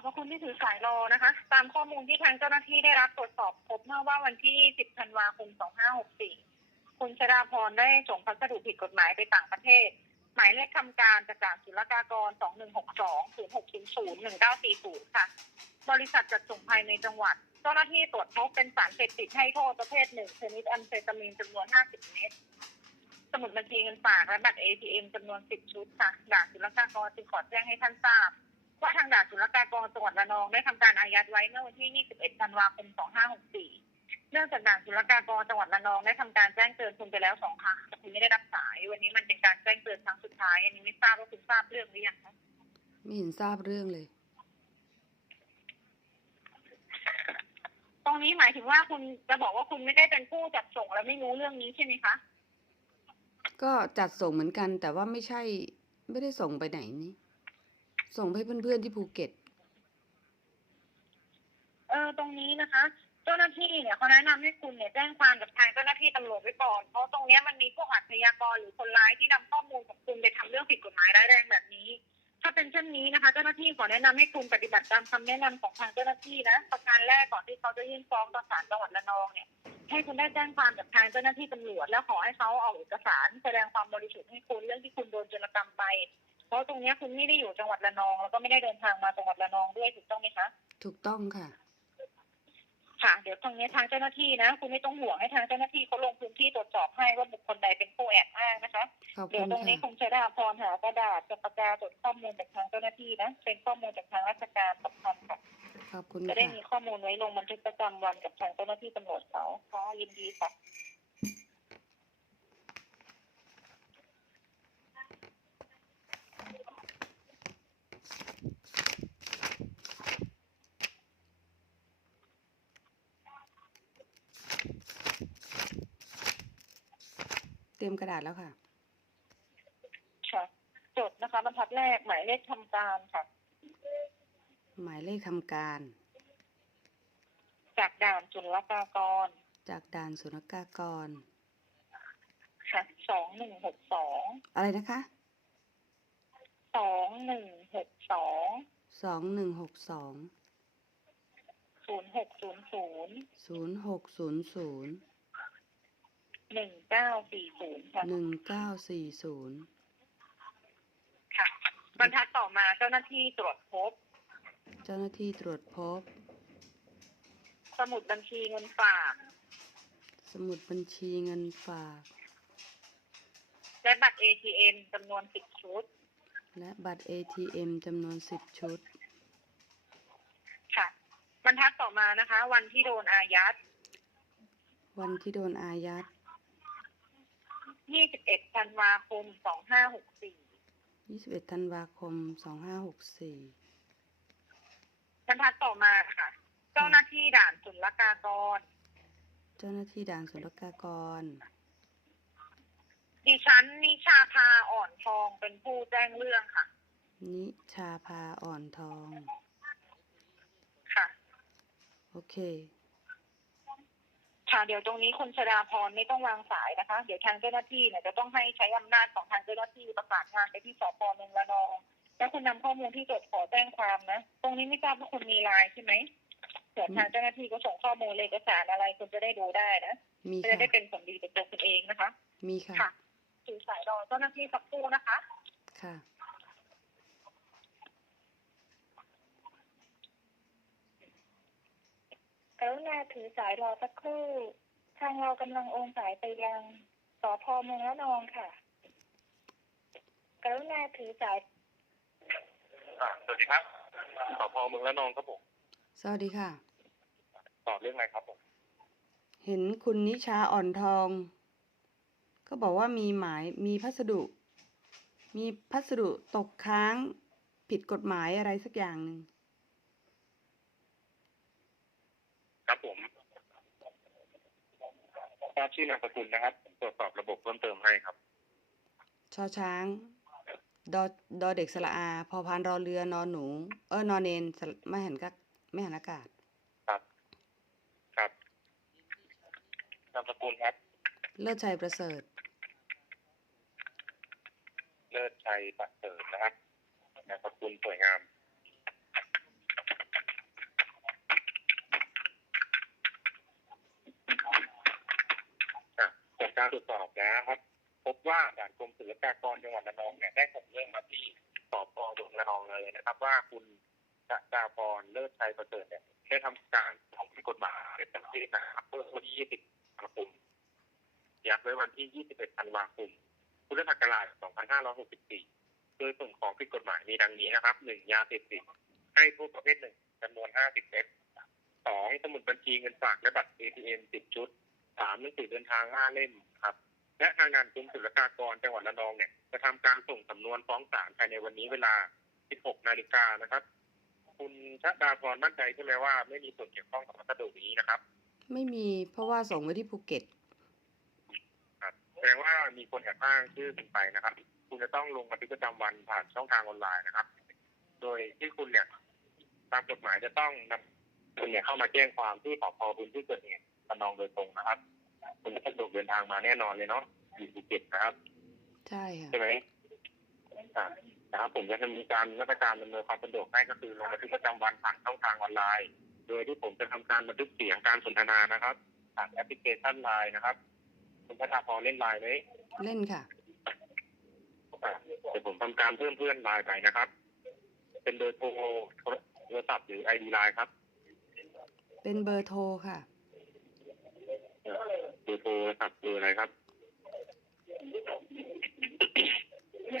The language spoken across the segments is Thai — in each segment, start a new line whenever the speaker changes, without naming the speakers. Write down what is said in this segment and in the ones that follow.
อบพระคุณที่ถือสายรอนะคะ ตามข้อมูลที่ทางเจ้าหน้าที่ได้รับตรวจสอบพบเมื่อว่าวันที่ 10 ธันวาคม 2564 คุณชดาพรได้ส่งพัสดุผิดกฎหมายไปต่างประเทศ หมายเลขทำการจากด่านศุลกากร 2162 0600 1940 ค่ะ บริษัทจัดส่งภายในจังหวัด เจ้าหน้าที่ตรวจพบเป็นสารเสพติดให้โทษประเภทหนึ่งชนิดแอมเฟตามีนจำนวน 50 เม็ดสมุดบัญชีเงินฝากและบัตร ATM จำนวน 10 ชุดค่ะด่านศุลกากรจึงขอแจ้งให้ท่านทราบ ว่าทางด่านศุลกากรจังหวัดระนองได้ทำการอายัดไว้เมื่อวันที่ 21 ธันวาคม 2564 เนื่องจากด่านศุลกากรจังหวัดระนองได้ทำการแจ้งเตือนคุณไปแล้วสองครั้งแต่คุณไม่ได้รับสาย วันนี้มันเป็นการแจ้งเตือนครั้งสุดท้าย อันนี้ไม่ทราบว่าคุณทราบเรื่องหรือยังคะ
ไม่เห็นทราบเรื่องเลย
ตรงนี้หมายถึงว่าคุณจะบอกว่าคุณไม่ได้เป็นผู้จัดส่งและไม่รู้เรื่องนี้ใช่ไหมคะ
ก็จัดส่งเหมือนกัน แต่ว่าไม่ใช่ไม่ได้ส่งไปไหนนี่ ส่งไปให้เพื่อนๆที่ภูเก็ต
เออตรงนี้นะคะ เจ้าหน้าที่เนี่ยเขาแนะนำให้คุณเนี่ยแจ้งความกับทางเจ้าหน้าที่ตำรวจไว้ก่อนเพราะตรงเนี้ยมันมีพวกอาชญากรหรือคนร้ายที่นำข้อมูลของคุณไปทำเรื่องผิดกฎหมายร้ายแรงแบบนี้ ถ้าเป็นเช่นนี้นะคะ เจ้าหน้าที่ขอแนะนำให้คุณปฏิบัติตามคำแนะนำของทางเจ้าหน้าที่นะประการแรกก่อนที่เขาจะยื่นฟ้องต่อศาลจังหวัดระนองเนี่ย ให้คุณได้แจ้งความกับทางเจ้าหน้าที่ตำรวจ แล้วขอให้เขาเอาเอกสารแสดงความบริสุทธิ์ให้คุณเรื่องที่คุณโดนโจรกรรมไป เพราะตรงเนี้ยคุณไม่ได้อยู่จังหวัดระนอง แล้วก็ไม่ได้เดินทางมาจังหวัดระนองด้วยถูกต้องไหมคะ
ถูกต้องค่ะ
ค่ะ เดี๋ยวตรงนี้ทางเจ้าหน้าที่นะ คุณไม่ต้องห่วงให้ทางเจ้าหน้าที่เขาลงพื้นที่ตรวจสอบให้ว่าบุคคลใดเป็นผู้แอบอ้างนะคะ
ขอบ
เดี๋
คุ
ยว
ณ
ตรงนี้ค
ค่ะ
งจะได้พรหากระดาษกับปากกาจดข้อมูลจากทางเจ้าหน้าที่นะเป็นข้อมูลจากทางราชการสำคัญค่ะ
ขอบคุณ
จะได้
ค่ะ
มีข้อมูลไว้ลงบันทึกประจำวันกับทางเจ้าหน้าที่ตำรวจเขาค่ะยินดีค่ะ
เตรียมกระดาษแล้วค่ะ
ค่ะ จดนะคะบรรทัดแรกหมายเลขทำการค่ะ
หมายเลขทำการ
จากด่านจุลกากร
จากด่านศุลกากร
ค่ะสองหนึ่งหกสอง
อะไรนะคะ
สองหนึ่งหกสอง
สองหนึ่งหกสอง
ศูนย์หกศูนย์ศูนย์
ศูนย์หกศูนย์ศูนย์
หนึ่งเก้าสี่ศูนย์ค่ะ
หนึ่งเก้าสี่ศูนย์
ค่ะบรรทัดต่อมาเจ้าหน้าที่ตรวจพบ
เจ้าหน้าที่ตรวจพบ
สมุดบัญชีเงินฝาก
สมุดบัญชีเงินฝาก
และบัตร ATM จำนวนสิบชุด
และบัตร ATM จำนวนสิบชุด
ค่ะบรรทัดต่อมานะคะ วันที่โดนอายัด
วันที่โดนอายัด
21 ธันวาคม 2564
21 ธันวาคม 2564
บรรทัดต่อมาค่ะ เจ้าหน้าที่ด่านศุลกากร
เจ้าหน้าที่ด่านศุลกากร
ดิฉันนิชาพาอ่อนทองเป็นผู้แจ้งเรื่องค่ะ
นิชาพาอ่อนทอง
ค่ะ
โอเค
ค่ะเดี๋ยวตรงนี้คุณชดาพรไม่ต้องวางสายนะคะ เดี๋ยวทางเจ้าหน้าที่เนี่ยจะต้องให้ใช้อำนาจของทางเจ้าหน้าที่ประสานงานไปที่สพเมืองระนองแล้วคุณนำข้อมูลที่จดขอแจ้งความนะ ตรงนี้ไม่ทราบว่าคุณมีไลน์ใช่ไหมเดี๋ยวทางเจ้าหน้าที่ก็ส่งข้อมูลเอกสารอะไรคุณจะได้ดูได้นะ
มี
จะ
ค่ะ
ได้เป็นผลดีต่อตัวคุณเองนะคะ
มีค่ะ
ค่ะ ถือสายรอเจ้าหน้าที่สักครู่นะคะ
ค่ะ
กรุณาถือสายรอสักครู่ ทางเรากำลังโอนสายไปยังสพเมืองระนองค่ะ กรุณาถือสาย
อ่าสวัสดีครับสพเมืองละนองครับผม
สวัสดีค่ะ
ต่อเรื่องอะไรครับผม
เห็นคุณนิชาอ่อนทอง ก็บอกว่ามีหมายมีพัสดุ มีพัสดุตกค้างผิดกฎหมายอะไรสักอย่างหนึ่ง
ครับผมทราบชื่อนามสกุลนะครับผมตรวจสอบระบบเพิ่มเติมให้ครับ
ชอช้างดอดอเด็กสระอา พอพานรอเรือนอนหนู เออนอนเนนสระไม่หันกักไม่หันอากาศ
ครับครับนามสกุลครับ
เลิศชัยประเสริฐ
เลิศชัยปัดเสริมนะครับขอบคุณสวยงามผลการตรวจสอบนะครับ พบว่าด่านกรมศุลกากรจังหวัดระนองเนี่ยได้ส่งเรื่องมาที่สอบมืองระนองเลยนะครับ ว่าคุณดาพรเลิศชัยประเสริฐเนี่ยได้ทำการของผิดกฎหมายเป็นที่นะครับเมื่อวันที่20ธันวาคมยักไว้วันที่ 21ธันวาคม พุทธศักราช 2564 โดยส่งของผิดกฎหมายมีดังนี้นะครับ 1. ยาเสพติดให้โทษประเภทหนึ่งจำนวน 50 เม็ด 2. สมุดบัญชีเงินฝากและบัตร ATM 10 ชุด 3. หนังสือเดินทาง 5 เล่มครับ และทางงานกรมศุลกากรจังหวัดระนองเนี่ยจะทำการส่งสำนวนฟ้องศาลภายในวันนี้เวลา 16 นาฬิกานะครับ คุณชดาพรมั่นใจใช่ไหมว่าไม่มีส่วนเกี่ยวข้องกับพัสดุนี้นะครับ
ไม่มีเพราะว่าส่งไว้ที่ภูเก็ต
แสดงว่ามีคนแอบอ้างชื่อคุณไปนะครับ คุณจะต้องลงบันทึกประจำวันผ่านช่องทางออนไลน์นะครับ โดยที่คุณเนี่ยตามกฎหมายจะต้องนำคุณเนี่ยเข้ามาแจ้งความที่สพพื้นที่เกิดเหตุระนองโดยตรงนะครับ คุณจะสะดวกเดินทางมาแน่นอนเลยเนาะอยู่ภูเก็ตนะครับ
ใช่ค่ะ
ใช่ไหมอ่านะครับผมจะมีการมาตรการดำเนินความสะดวกให้ก็คือลงบันทึกประจำวันผ่านช่องทางออนไลน์ โดยที่ผมจะทำการบันทึกเสียงการสนทนานะครับผ่านแอปพลิเคชันไลน์นะครับ คุณพัชพรเล่นไลน์ไหม
เล่นค่ะ
เดี๋ยวผมทำการเพิ่มเพื่อนไลน์ไปนะครับ เป็นเบอร์โทรโทรศัพท์หรือไอดีไลน์ครับ
เป็นเบอร์โทรค่ะ
เบอร์โทรศัพท์เบอร์อะไรครับ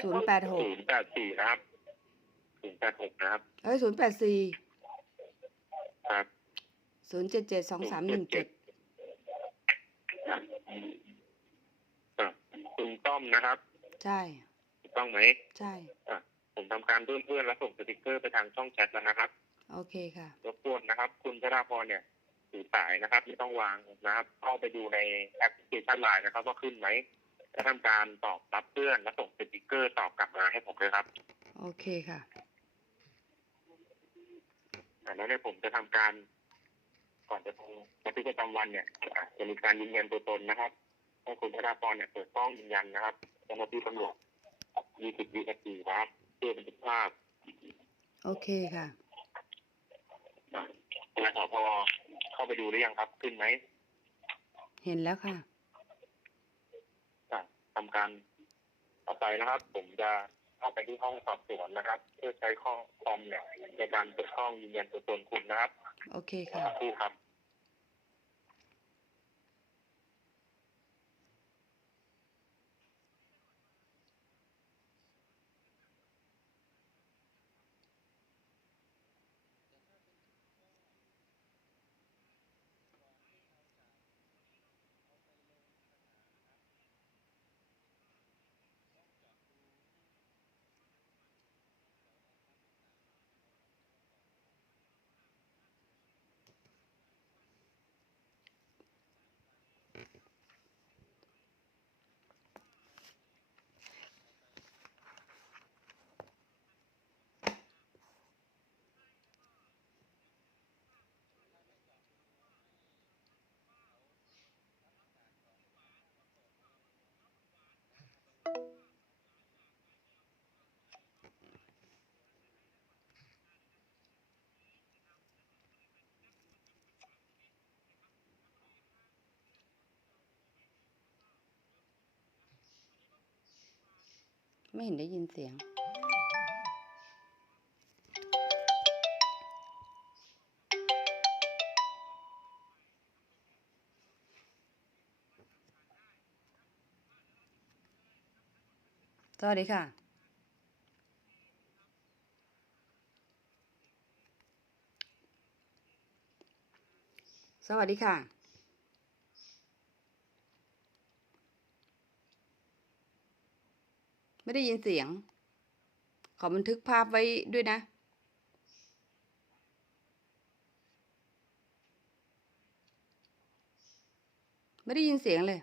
ศูนย์แปดหก
ศูนย์แปดสี่ครับศูนย์แปดหกนะครับ
เอ้ยศูนย์แปดสี่
ครับ
ศูนย์เจเจสองสามหนึ่งเจ็ด ใช่
ถูกต้องไหม
ใช่
อะผมทำการเพิ่มเพื่อนและส่งสติกเกอร์ไปทางช่องแชทแล้วนะครับ
โอเคค่ะ
รบกวนนะครับ คุณชราพรเนี่ยถือสายนะครับไม่ต้องวางนะครับเข้าไปดูในแอปพลิเคชันไลน์นะครับว่าขึ้นไหมและทำการตอบรับเพื่อนและส่งสติกเกอร์ตอบกลับมาให้ผมเลยครับ
โอเคค่ะ
อะแล้วเนี่ยผมจะทำการ ก่อนจะลงบันทึกประจำวันเนี่ยอะจะมีการยืนยันตัวตนนะครับ ให้คุณชราพรเนี่ยเปิดกล้องยืนยันนะครับเจ้าหน้าที่ตำรวจ20วินาทีนะครับเพื่อบันทึกภาพ
โอเคค่ะ
อะแล้วสพเข้าไปดูหรือยังครับ ขึ้นไหม
เห็นแล้วค่ะ
อะทำการต่อไปนะครับ ผมจะเข้าไปที่ห้องสอบสวนนะครับ เพื่อใช้ข้อคอมเนี่ยในการเปิดห้องยืนยันตัวตนคุณนะครับ
โอเคค่ะ
สักครู่ครับ
ไม่เห็นได้ยินเสียง สวัสดีค่ะสวัสดีค่ะ ไม่ได้ยินเสียง ขอบันทึกภาพไว้ด้วยนะ ไม่ได้ยินเสียงเลย